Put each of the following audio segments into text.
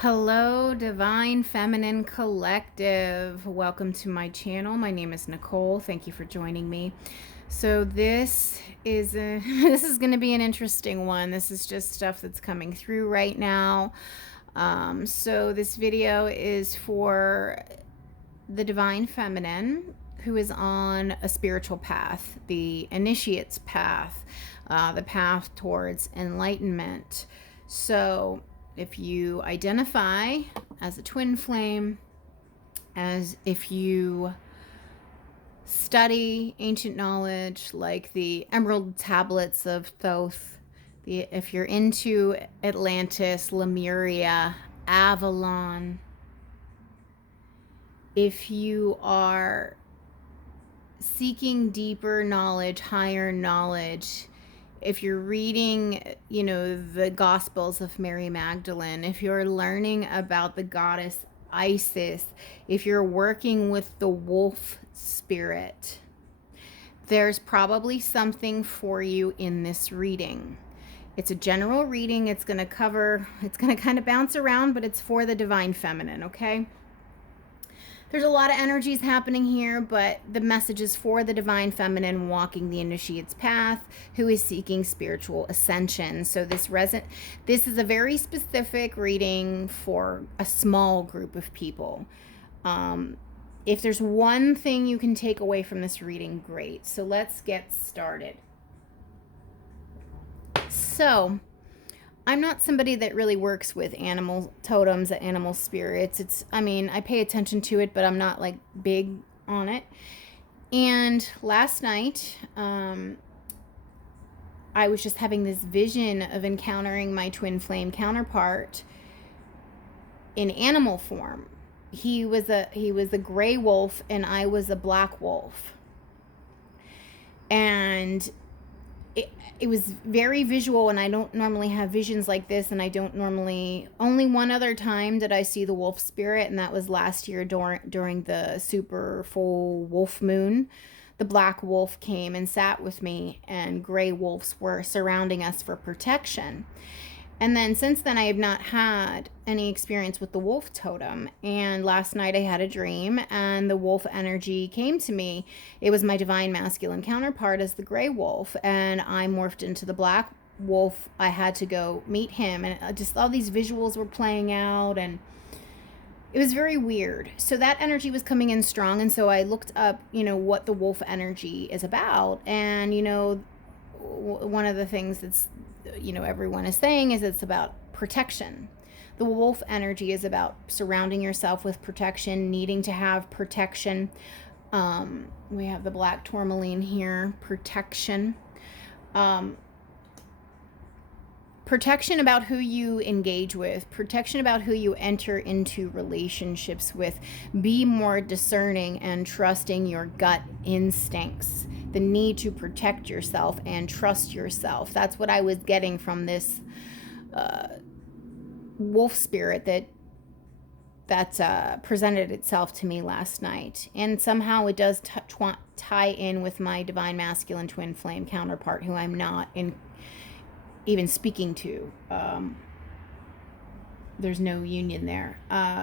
Hello, Divine Feminine Collective. Welcome to my channel. My name is Nicole. Thank you for joining me. So this is this is going to be an interesting one. This is just stuff that's coming through right now. So this video is for the Divine Feminine who is on a spiritual path, the initiate's path, the path towards enlightenment. So if you identify as a twin flame, as if you study ancient knowledge like the Emerald Tablets of Thoth, if you're into Atlantis, Lemuria, Avalon, if you are seeking deeper knowledge, higher knowledge, if you're reading, the Gospels of Mary Magdalene, if you're learning about the goddess Isis, if you're working with the wolf spirit, there's probably something for you in this reading. It's a general reading. It's going to kind of bounce around, but it's for the Divine Feminine, okay? There's a lot of energies happening here, but the message is for the Divine Feminine walking the initiate's path, who is seeking spiritual ascension. So this is a very specific reading for a small group of people. If there's one thing you can take away from this reading, great. So let's get started. So I'm not somebody that really works with animal totems, animal spirits. I pay attention to it, but I'm not like big on it. And last night, I was just having this vision of encountering my twin flame counterpart in animal form. He was a gray wolf and I was a black wolf. And it was very visual, and I don't normally have visions like this, and only one other time did I see the wolf spirit, and that was last year during the super full wolf moon. The black wolf came and sat with me, and gray wolves were surrounding us for protection. And then since then, I have not had any experience with the wolf totem. And last night I had a dream and the wolf energy came to me. It was my divine masculine counterpart as the gray wolf. And I morphed into the black wolf. I had to go meet him. And just all these visuals were playing out. And it was very weird. So that energy was coming in strong. And so I looked up, what the wolf energy is about. And, one of the things that's everyone is saying is it's about protection. The wolf energy is about surrounding yourself with protection, needing to have protection. We have the black tourmaline here, protection. Protection about who you engage with, protection about who you enter into relationships with. Be more discerning and trusting your gut instincts. The need to protect yourself and trust yourself. That's what I was getting from this wolf spirit that presented itself to me last night. And somehow it does tie in with my divine masculine twin flame counterpart, who I'm not even speaking to. There's no union there.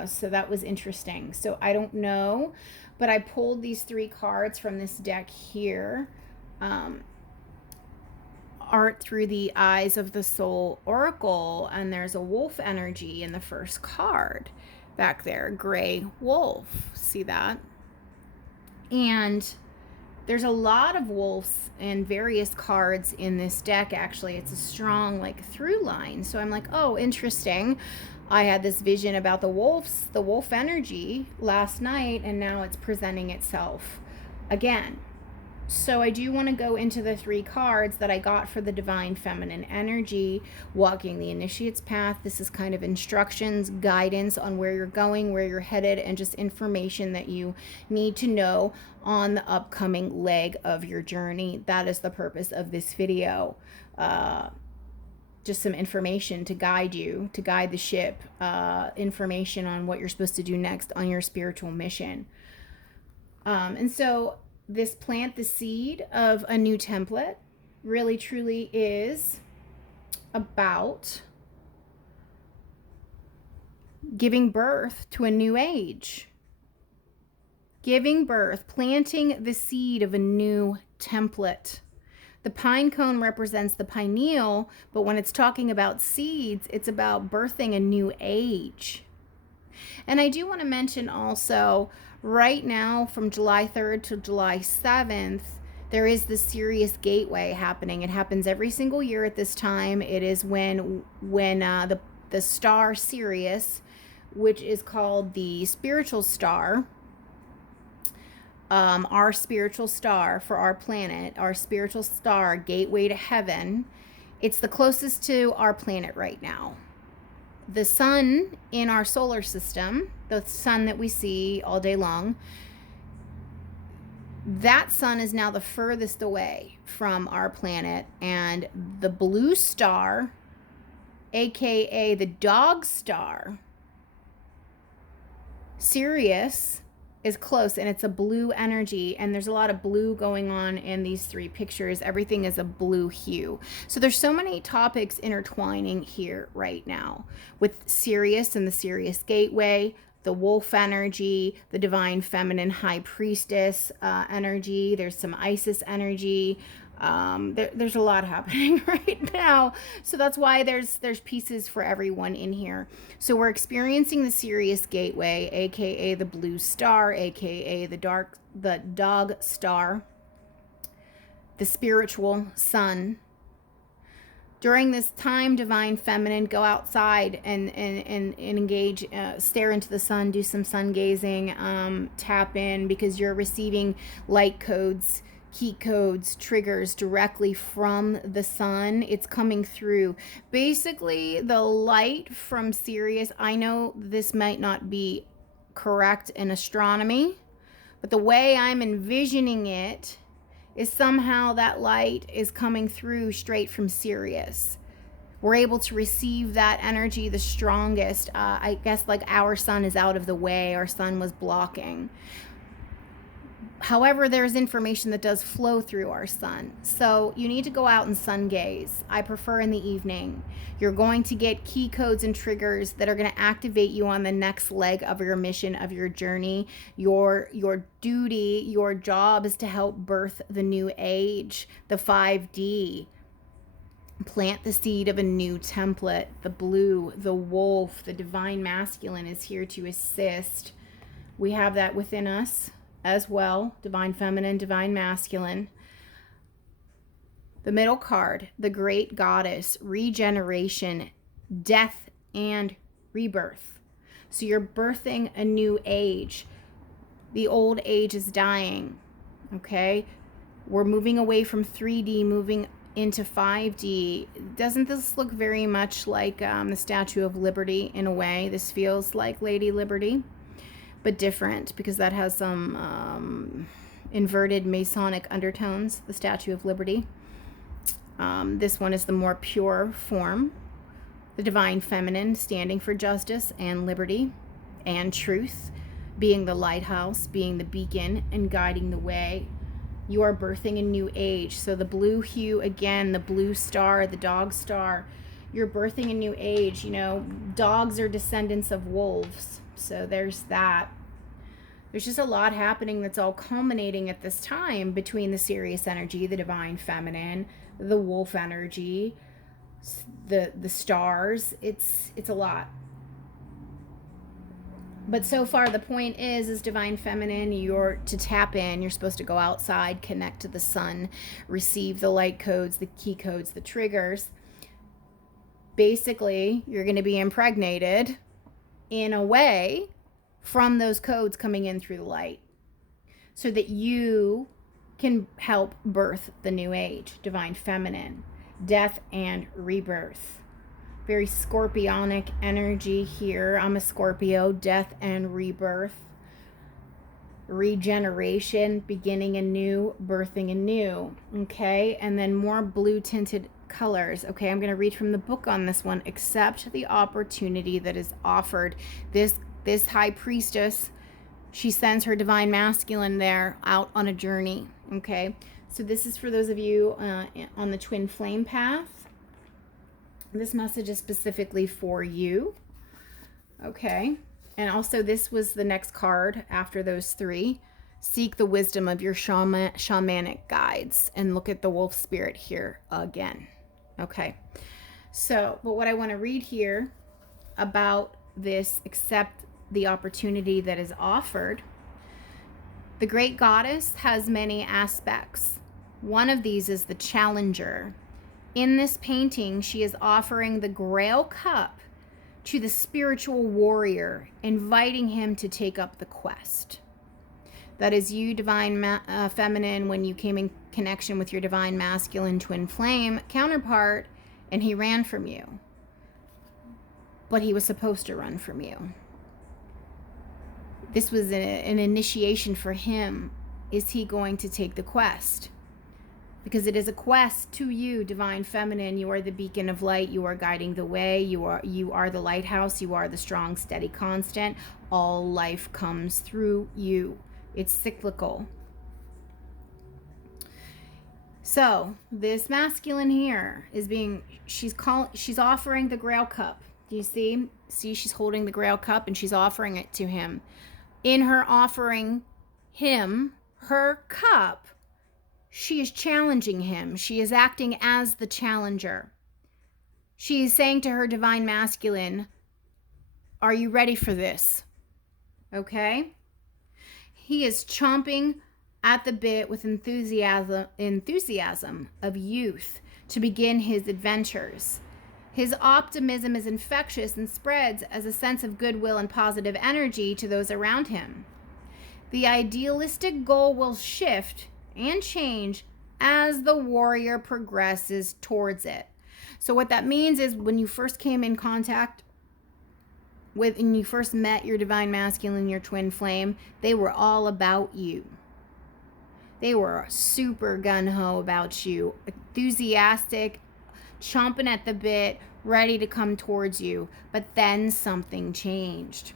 So that was interesting. So I don't know, but I pulled these 3 cards from this deck here. Art Through the Eyes of the Soul Oracle, and there's a wolf energy in the first card back there, gray wolf. See that? And there's a lot of wolves and various cards in this deck. Actually, it's a strong through line. So I'm like, oh, interesting. I had this vision about the wolf energy last night, and now it's presenting itself again. So I do want to go into the 3 cards that I got for the Divine Feminine energy, walking the initiate's path. This is kind of instructions, guidance on where you're going, where you're headed, and just information that you need to know on the upcoming leg of your journey. That is the purpose of this video. Just some information to guide you, to guide the ship, information on what you're supposed to do next on your spiritual mission. And so this plant the seed of a new template really truly is about giving birth to a new age. Giving birth, planting the seed of a new template. The pine cone represents the pineal, but when it's talking about seeds, it's about birthing a new age. And I do want to mention also, right now from July 3rd to July 7th, there is the Sirius Gateway happening. It happens every single year at this time. It is when the star Sirius, which is called the spiritual star, our spiritual star for our planet, our spiritual star, gateway to heaven, it's the closest to our planet right now. The sun in our solar system, the sun that we see all day long, that sun is now the furthest away from our planet, and the blue star, aka the dog star, Sirius, is close, and it's a blue energy, and there's a lot of blue going on in these three pictures. Everything is a blue hue. So there's so many topics intertwining here right now with Sirius and the Sirius Gateway, the wolf energy, the divine feminine high priestess energy. There's some Isis energy. There's a lot happening right now, so that's why there's pieces for everyone in here. So we're experiencing the Sirius Gateway, aka the blue star, aka the dog star, the spiritual sun. During this time, divine feminine, go outside and engage, stare into the sun, do some sun gazing, tap in, because you're receiving light codes, key codes, triggers directly from the sun. It's coming through. Basically, the light from Sirius, I know this might not be correct in astronomy, but the way I'm envisioning it is somehow that light is coming through straight from Sirius. We're able to receive that energy the strongest. I guess like our sun is out of the way, our sun was blocking. However, there's information that does flow through our sun. So you need to go out and sun gaze. I prefer in the evening. You're going to get key codes and triggers that are going to activate you on the next leg of your mission, of your journey. Your duty, your job is to help birth the new age, the 5D. Plant the seed of a new template. The blue, the wolf, the divine masculine is here to assist. We have that within us as well, divine feminine, divine masculine. The middle card, the great goddess, regeneration, death, and rebirth. So you're birthing a new age. The old age is dying, okay? We're moving away from 3D, moving into 5D. Doesn't this look very much like the Statue of Liberty in a way? This feels like Lady Liberty, but different, because that has some inverted Masonic undertones, the Statue of Liberty. This one is the more pure form, the divine feminine, standing for justice and liberty and truth, being the lighthouse, being the beacon and guiding the way. You are birthing a new age. So the blue hue, again, the blue star, the dog star, you're birthing a new age. You know, dogs are descendants of wolves. So there's that. There's just a lot happening that's all culminating at this time between the Sirius energy, the divine feminine, the wolf energy, the stars. It's a lot. But so far the point is divine feminine, you're to tap in, you're supposed to go outside, connect to the sun, receive the light codes, the key codes, the triggers. Basically, you're going to be impregnated in a way from those codes coming in through the light, so that you can help birth the new age, divine feminine, death and rebirth. Very scorpionic energy here. I'm a Scorpio, death and rebirth, regeneration, beginning anew, birthing anew. Okay, and then more blue tinted colors. Okay, I'm going to read from the book on this one. Accept the opportunity that is offered. This high priestess, she sends her divine masculine there out on a journey. Okay, so this is for those of you on the twin flame path. This message is specifically for you. Okay. And also, this was the next card after those three. Seek the wisdom of your shamanic guides. And look at the wolf spirit here again. Okay. So, but what I want to read here about this, accept the opportunity that is offered. The great goddess has many aspects. One of these is the challenger. In this painting, she is offering the Grail Cup to the spiritual warrior, inviting him to take up the quest. That is you, divine feminine, when you came in connection with your divine masculine twin flame counterpart, and he ran from you. But he was supposed to run from you. This was an initiation for him. Is he going to take the quest? Because it is a quest to you, divine feminine. You are the beacon of light. You are guiding the way. You are the lighthouse. You are the strong, steady constant. All life comes through you. It's cyclical. So this masculine here is she's offering the Grail Cup. Do you see? See, she's holding the Grail Cup and she's offering it to him. In her offering him her cup, she is challenging him. She is acting as the challenger. She is saying to her divine masculine, are you ready for this? Okay? He is chomping at the bit with enthusiasm of youth to begin his adventures. His optimism is infectious and spreads as a sense of goodwill and positive energy to those around him. The idealistic goal will shift and change as the warrior progresses towards it. So what that means is when you first came in contact with and you first met your divine masculine, your twin flame, they were all about you. They were super gung-ho about you, enthusiastic, chomping at the bit, ready to come towards you. But then something changed.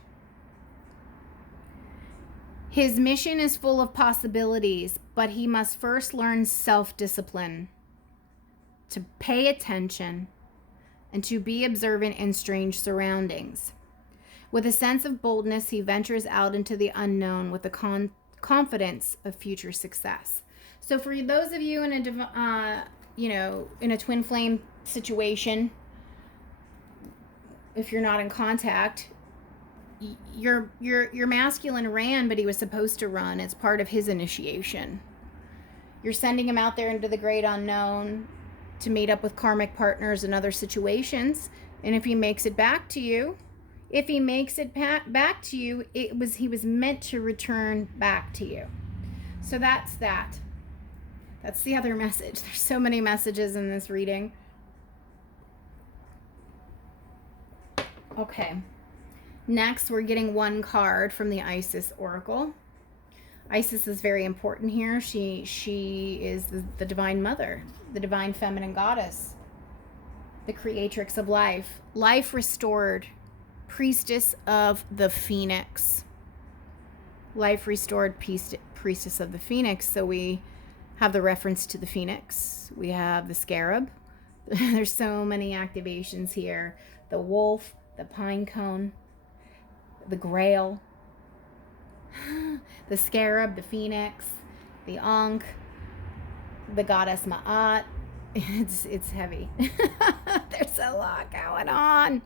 His mission is full of possibilities, but he must first learn self-discipline, to pay attention, and to be observant in strange surroundings. With a sense of boldness, he ventures out into the unknown with the confidence of future success. So for those of you in a twin flame situation, if you're not in contact, your masculine ran, but he was supposed to run. It's part of his initiation. You're sending him out there into the great unknown to meet up with karmic partners and other situations. And if he makes it back to you, he was meant to return back to you. So that's that. That's the other message. There's so many messages in this reading. Okay. Next, we're getting one card from the Isis Oracle. Isis is very important here. She is the divine mother, the divine feminine goddess, the creatrix of life, life restored, priestess of the phoenix. Life restored priestess of the phoenix. So we have the reference to the phoenix. We have the scarab. There's so many activations here. The wolf, the pine cone, the grail, the scarab, the phoenix, the ankh, the goddess Ma'at. It's heavy. There's a lot going on.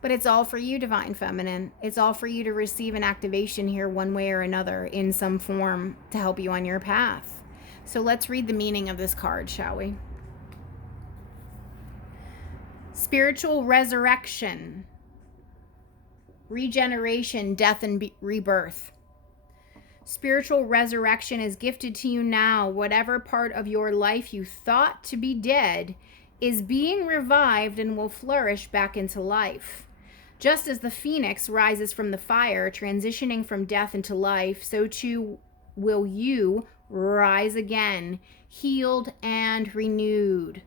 But it's all for you, divine feminine. It's all for you to receive an activation here one way or another in some form to help you on your path. So let's read the meaning of this card, shall we? Spiritual resurrection, regeneration, death, and rebirth. Spiritual resurrection is gifted to you now. Whatever part of your life you thought to be dead is being revived and will flourish back into life. Just as the phoenix rises from the fire, transitioning from death into life, so too will you rise again, healed and renewed.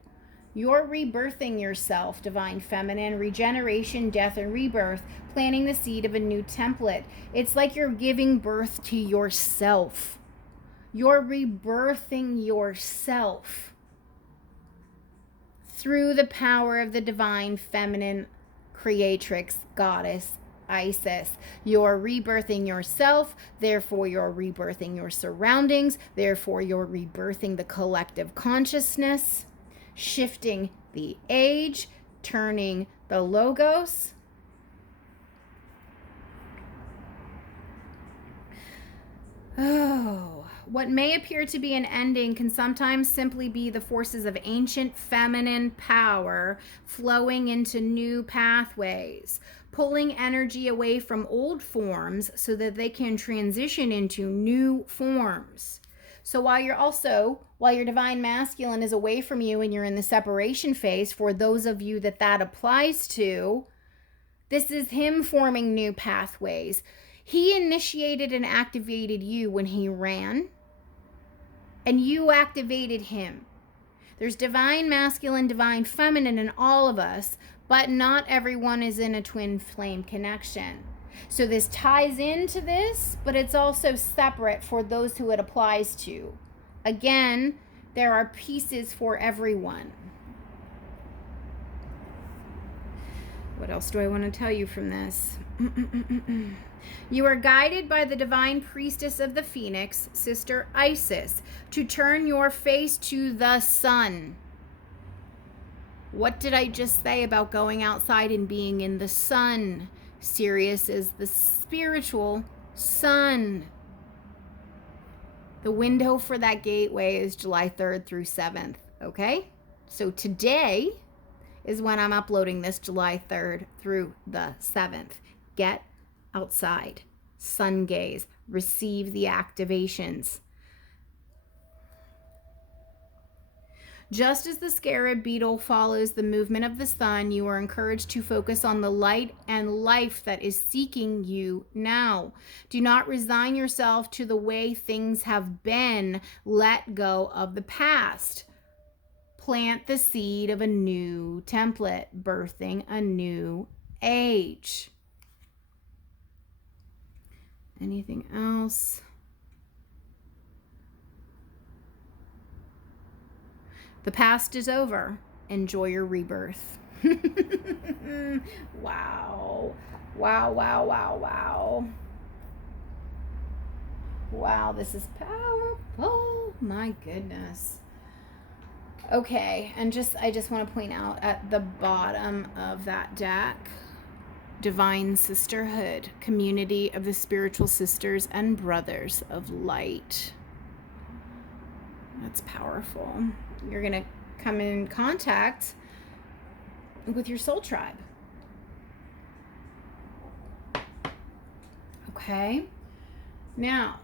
You're rebirthing yourself, divine feminine, regeneration, death, and rebirth, planting the seed of a new template. It's like you're giving birth to yourself. You're rebirthing yourself through the power of the divine feminine creatrix, goddess, Isis. You're rebirthing yourself, therefore you're rebirthing your surroundings, therefore you're rebirthing the collective consciousness, shifting the age, turning the logos. Oh, what may appear to be an ending can sometimes simply be the forces of ancient feminine power flowing into new pathways, pulling energy away from old forms so that they can transition into new forms. So while your divine masculine is away from you and you're in the separation phase, for those of you that applies to, this is him forming new pathways. He initiated and activated you when he ran, and you activated him. There's divine masculine, divine feminine in all of us, but not everyone is in a twin flame connection. So this ties into this, but it's also separate for those who it applies to. Again, there are pieces for everyone. What else do I want to tell you from this? You are guided by the divine priestess of the Phoenix, Sister Isis, to turn your face to the sun. What did I just say about going outside and being in the sun? Sirius is the spiritual sun. The window for that gateway is July 3rd through 7th, okay? So today is when I'm uploading this, July 3rd through the 7th. Get outside, sun gaze, receive the activations. Just as the scarab beetle follows the movement of the sun, you are encouraged to focus on the light and life that is seeking you now. Do not resign yourself to the way things have been. Let go of the past. Plant the seed of a new template, birthing a new age. Anything else? The past is over. Enjoy your rebirth. Wow. Wow, wow, wow, wow. Wow, this is powerful. My goodness. Okay, and I just want to point out at the bottom of that deck, Divine Sisterhood, community of the spiritual sisters and brothers of light. That's powerful. You're going to come in contact with your soul tribe. Okay. Now,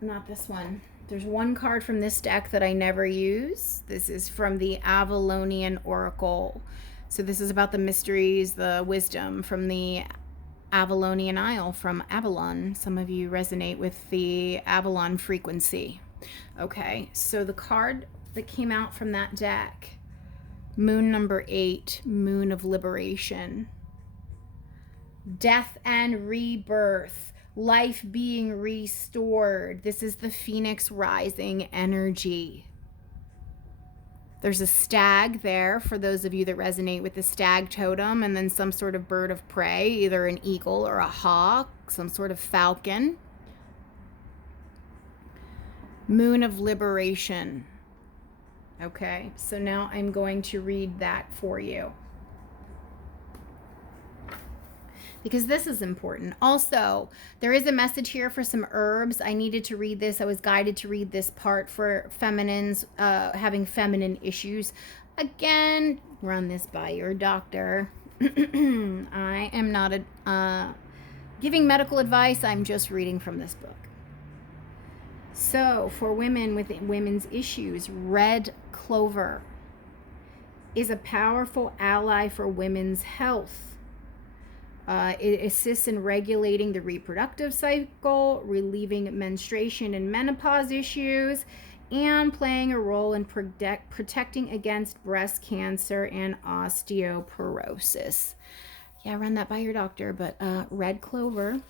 not this one. There's one card from this deck that I never use. This is from the Avalonian Oracle. So this is about the mysteries, the wisdom from the Avalonian Isle, from Avalon. Some of you resonate with the Avalon frequency. Okay, so the card that came out from that deck, Moon number 8, Moon of Liberation. Death and rebirth, life being restored. This is the Phoenix rising energy. There's a stag there for those of you that resonate with the stag totem, and then some sort of bird of prey, either an eagle or a hawk, some sort of falcon. Moon of Liberation. Okay, so now I'm going to read that for you, because this is important. Also, there is a message here for some herbs. I needed to read this. I was guided to read this part for feminines having feminine issues. Again, run this by your doctor. I am not giving medical advice. I'm just reading from this book. So, for women with women's issues, red clover is a powerful ally for women's health. It assists in regulating the reproductive cycle, relieving menstruation and menopause issues, and playing a role in protecting against breast cancer and osteoporosis. Yeah, run that by your doctor, but red clover.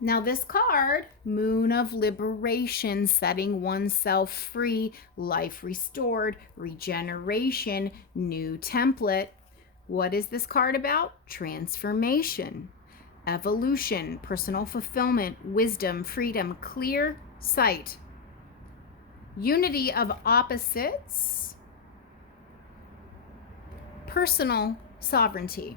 Now this card, Moon of Liberation, setting oneself free, life restored, regeneration, new template. What is this card about? Transformation, evolution, personal fulfillment, wisdom, freedom, clear sight, unity of opposites, personal sovereignty.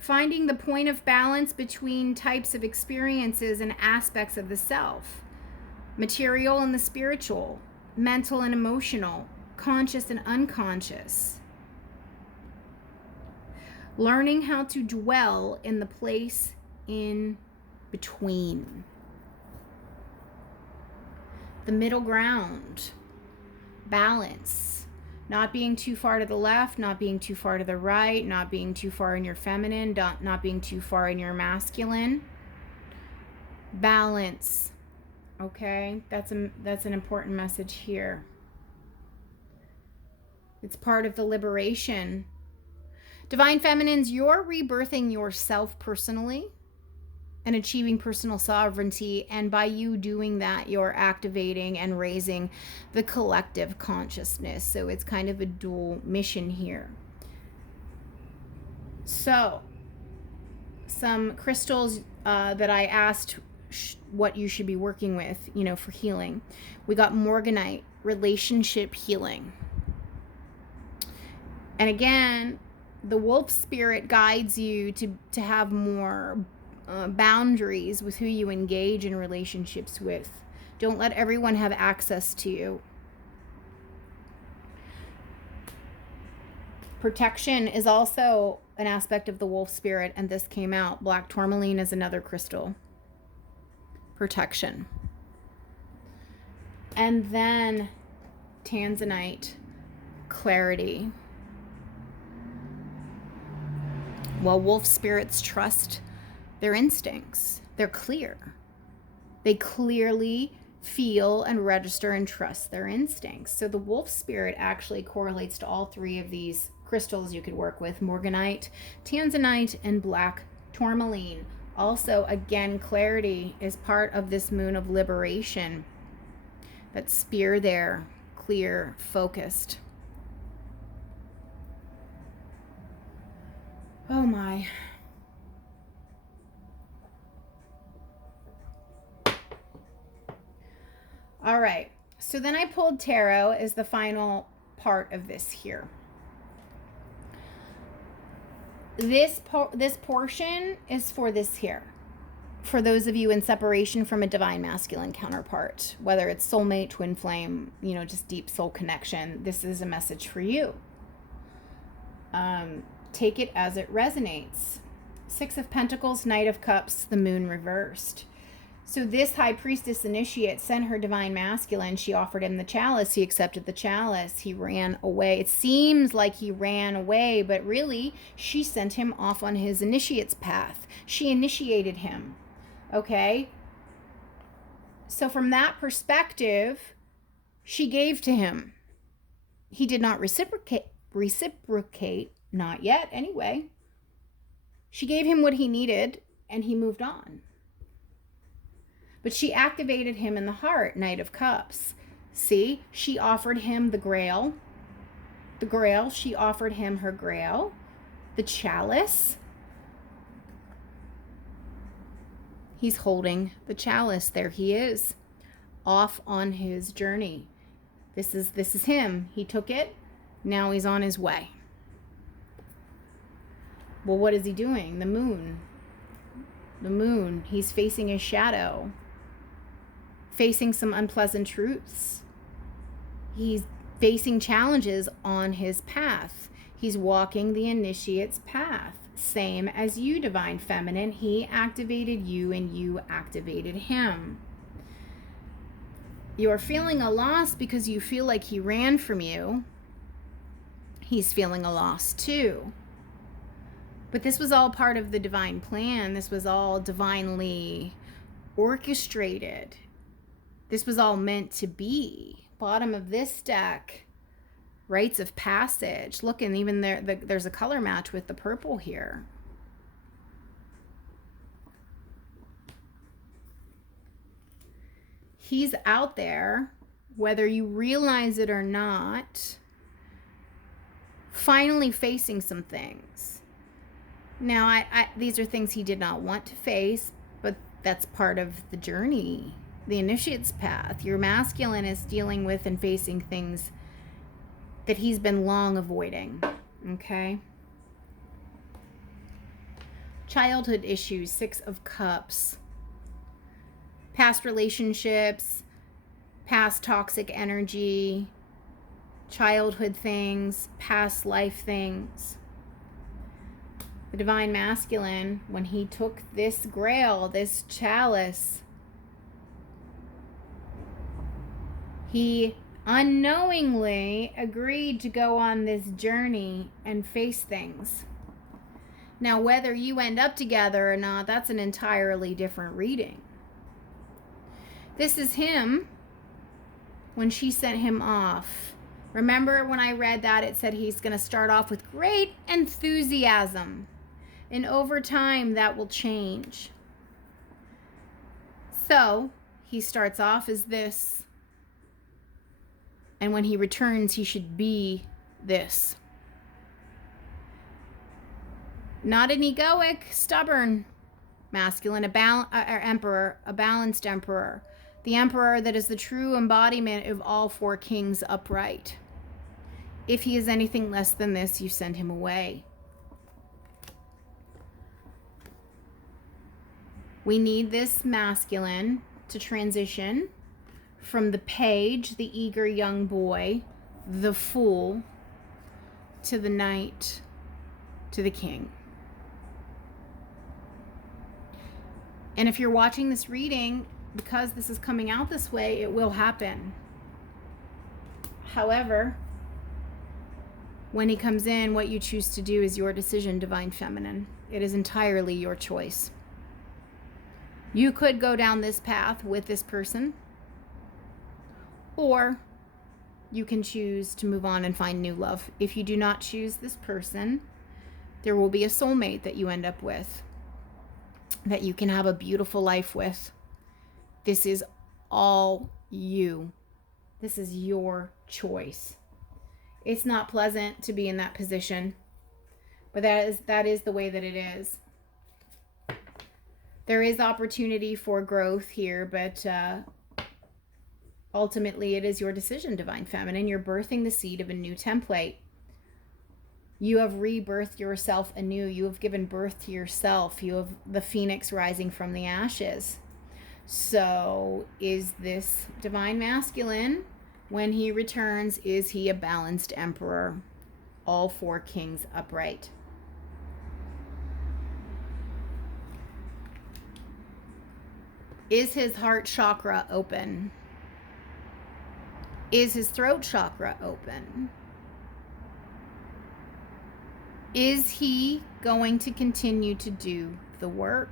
Finding the point of balance between types of experiences and aspects of the self, material and the spiritual, mental and emotional, conscious and unconscious. Learning how to dwell in the place in between. The middle ground, balance. Not being too far to the left, not being too far to the right, not being too far in your feminine, not being too far in your masculine. Balance. Okay? That's an important message here. It's part of the liberation. Divine Feminines, you're rebirthing yourself personally and achieving personal sovereignty, and by you doing that, you're activating and raising the collective consciousness. So it's kind of a dual mission here. So some crystals that I asked what you should be working with, for healing. We got morganite, relationship healing. And again, the wolf spirit guides you to have more boundaries with who you engage in relationships with. Don't let everyone have access to you. Protection is also an aspect of the wolf spirit, and this came out. Black tourmaline is another crystal. Protection. And then tanzanite, clarity. Well, wolf spirits trust their instincts. They're clear. They clearly feel and register and trust their instincts. So the wolf spirit actually correlates to all three of these crystals you could work with: morganite, tanzanite, and black tourmaline. Also, again, clarity is part of this moon of liberation. That spear there, clear, focused. Oh my. All right, so then I pulled tarot as the final part of this here. This portion is for this here. For those of you in separation from a divine masculine counterpart, whether it's soulmate, twin flame, just deep soul connection, this is a message for you. Take it as it resonates. Six of Pentacles, Knight of Cups, the moon reversed. So this high priestess initiate sent her divine masculine. She offered him the chalice. He accepted the chalice. He ran away. It seems like he ran away, but really she sent him off on his initiate's path. She initiated him. Okay? So from that perspective, she gave to him. He did not reciprocate, not yet anyway. She gave him what he needed and he moved on. But she activated him in the heart, Knight of Cups. See, she offered him the grail. The grail, she offered him her grail. The chalice. He's holding the chalice. There he is, off on his journey. This is him. He took it. Now he's on his way. Well, what is he doing? The moon. The moon. He's facing his shadow. Facing some unpleasant truths. He's facing challenges on his path. He's walking the initiate's path. Same as you, Divine Feminine. He activated you and you activated him. You're feeling a loss because you feel like he ran from you. He's feeling a loss too. But this was all part of the divine plan. This was all divinely orchestrated. This was all meant to be. Bottom of this deck, rites of passage. Look, and even there's a color match with the purple here. He's out there, whether you realize it or not. finally facing some things. Now, these are things he did not want to face, but that's part of the journey, the initiate's path. Your masculine is dealing with and facing things that he's been long avoiding, okay? Childhood issues, 6 of Cups. Past relationships, past toxic energy, childhood things, past life things. The divine masculine, when he took this grail, this chalice, he unknowingly agreed to go on this journey and face things. Now, whether you end up together or not, that's an entirely different reading. This is him when she sent him off. Remember when I read that, it said he's going to start off with great enthusiasm. And over time, that will change. So, he starts off as this. And when he returns, he should be this. Not an egoic, stubborn masculine, emperor, a balanced emperor. The emperor that is the true embodiment of all 4 kings upright. If he is anything less than this, you send him away. We need this masculine to transition from the page, the eager young boy, the fool, to the knight, to the king. And if you're watching this reading, because this is coming out this way, it will happen. However, when he comes in, what you choose to do is your decision, Divine Feminine. It is entirely your choice. You could go down this path with this person, or you can choose to move on and find new love. If you do not choose this person, there will be a soulmate that you end up with, that you can have a beautiful life with. This is all you. This is your choice. It's not pleasant to be in that position, but that is the way that it is. There is opportunity for growth here, but ultimately it is your decision, Divine Feminine. You're birthing the seed of a new template. You have rebirthed yourself anew. You have given birth to yourself. You have the phoenix rising from the ashes. So is this divine masculine, when he returns, is he a balanced emperor? All 4 kings upright. Is his heart chakra open? Is his throat chakra open? Is he going to continue to do the work?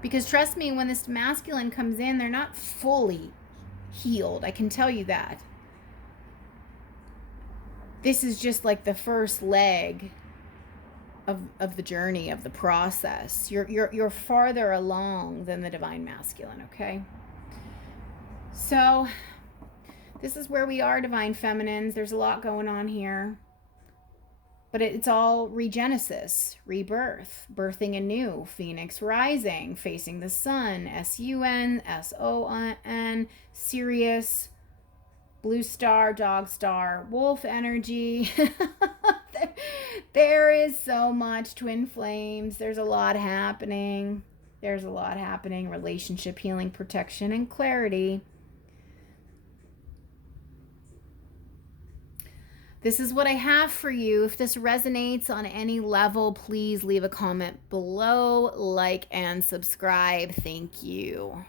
Because trust me, when this masculine comes in, they're not fully healed. I can tell you that. This is just like the first leg of the journey, of the process. You're farther along than the divine masculine, okay? So this is where we are, Divine Feminines. There's a lot going on here. But it's all regenesis, rebirth, birthing anew, phoenix rising, facing the sun, S-U-N, S-O-N, Sirius, blue star, dog star, wolf energy. There is so much, twin flames. There's a lot happening. Relationship healing, protection, and clarity. This is what I have for you. If this resonates on any level, please leave a comment below, like, and subscribe. Thank you.